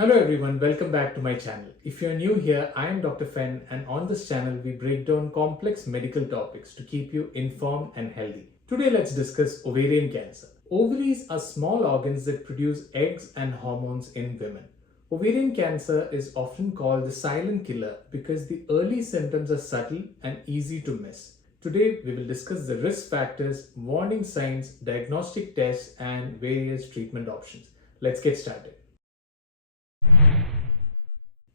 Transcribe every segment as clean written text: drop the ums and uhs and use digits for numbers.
Hello everyone, welcome back to my channel. If you're new here, I am Dr. Fen, and on this channel we break down complex medical topics to keep you informed and healthy. Today let's discuss ovarian cancer. Ovaries are small organs that produce eggs and hormones in women. Ovarian cancer is often called the silent killer because the early symptoms are subtle and easy to miss. Today we will discuss the risk factors, warning signs, diagnostic tests and various treatment options. Let's get started.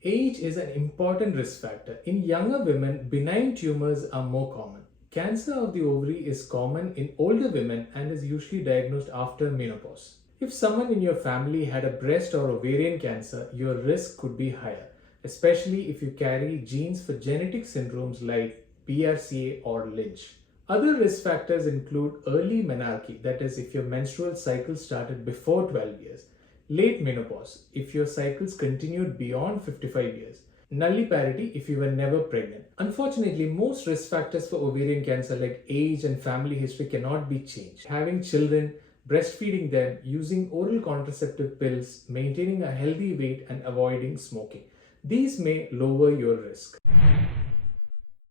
Age is an important risk factor. In younger women, benign tumors are more common. Cancer of the ovary is common in older women and is usually diagnosed after menopause. If someone in your family had a breast or ovarian cancer, your risk could be higher, especially if you carry genes for genetic syndromes like BRCA or Lynch. Other risk factors include early menarche, that is, if your menstrual cycle started before 12 years, late menopause, if your cycles continued beyond 55 years, nulliparity if you were never pregnant. Unfortunately, most risk factors for ovarian cancer like age and family history cannot be changed. Having children, breastfeeding them, using oral contraceptive pills, maintaining a healthy weight and avoiding smoking. These may lower your risk.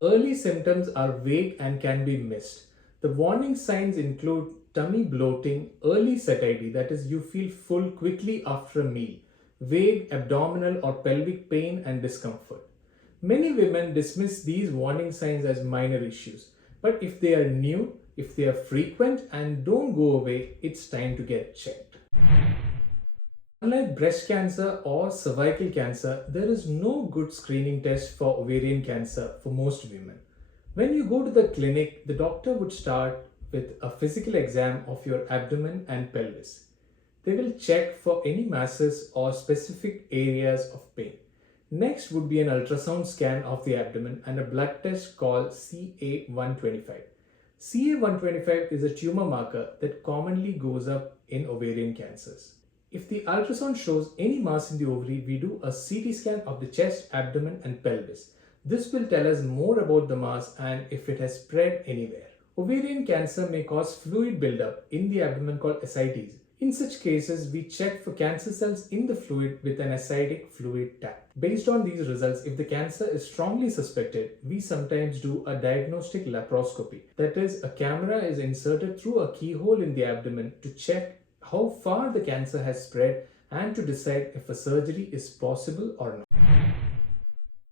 Early symptoms are vague and can be missed. The warning signs include tummy bloating, early satiety, that is, you feel full quickly after a meal, vague abdominal or pelvic pain and discomfort. Many women dismiss these warning signs as minor issues, but if they are new, if they are frequent and don't go away, it's time to get checked. Unlike breast cancer or cervical cancer, there is no good screening test for ovarian cancer for most women. When you go to the clinic, the doctor would start with a physical exam of your abdomen and pelvis. They will check for any masses or specific areas of pain. Next would be an ultrasound scan of the abdomen and a blood test called CA-125. CA-125 is a tumor marker that commonly goes up in ovarian cancers. If the ultrasound shows any mass in the ovary, we do a CT scan of the chest, abdomen and pelvis. This will tell us more about the mass and if it has spread anywhere. Ovarian cancer may cause fluid buildup in the abdomen called ascites. In such cases, we check for cancer cells in the fluid with an ascitic fluid tap. Based on these results, if the cancer is strongly suspected, we sometimes do a diagnostic laparoscopy. That is, a camera is inserted through a keyhole in the abdomen to check how far the cancer has spread and to decide if a surgery is possible or not.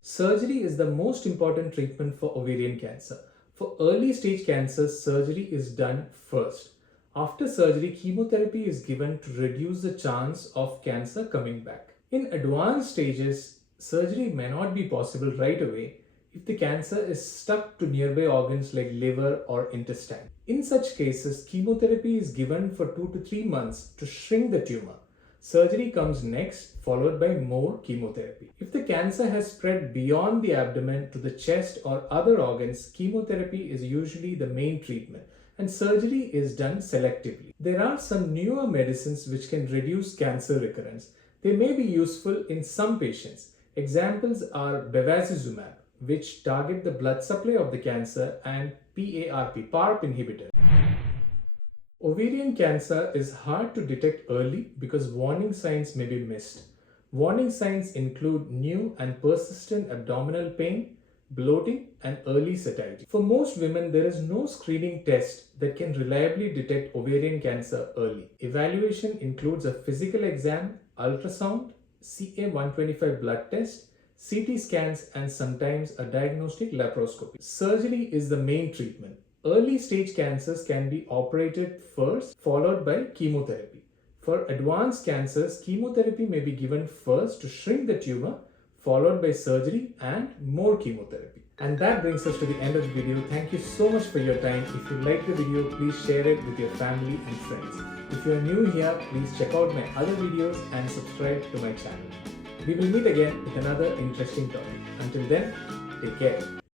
Surgery is the most important treatment for ovarian cancer. For early stage cancers, surgery is done first. After surgery, chemotherapy is given to reduce the chance of cancer coming back. In advanced stages, surgery may not be possible right away if the cancer is stuck to nearby organs like liver or intestine. In such cases, chemotherapy is given for 2 to 3 months to shrink the tumor. Surgery comes next, followed by more chemotherapy. If the cancer has spread beyond the abdomen to the chest or other organs, chemotherapy is usually the main treatment and surgery is done selectively. There are some newer medicines which can reduce cancer recurrence. They may be useful in some patients. Examples are bevacizumab, which target the blood supply of the cancer, and PARP inhibitor. Ovarian cancer is hard to detect early because warning signs may be missed. Warning signs include new and persistent abdominal pain, bloating, and early satiety. For most women, there is no screening test that can reliably detect ovarian cancer early. Evaluation includes a physical exam, ultrasound, CA-125 blood test, CT scans, and sometimes a diagnostic laparoscopy. Surgery is the main treatment. Early stage cancers can be operated first, followed by chemotherapy. For advanced cancers, chemotherapy may be given first to shrink the tumor, followed by surgery and more chemotherapy. And that brings us to the end of the video. Thank you so much for your time. If you like the video, please share it with your family and friends. If you are new here, please check out my other videos and subscribe to my channel. We will meet again with another interesting topic. Until then, take care.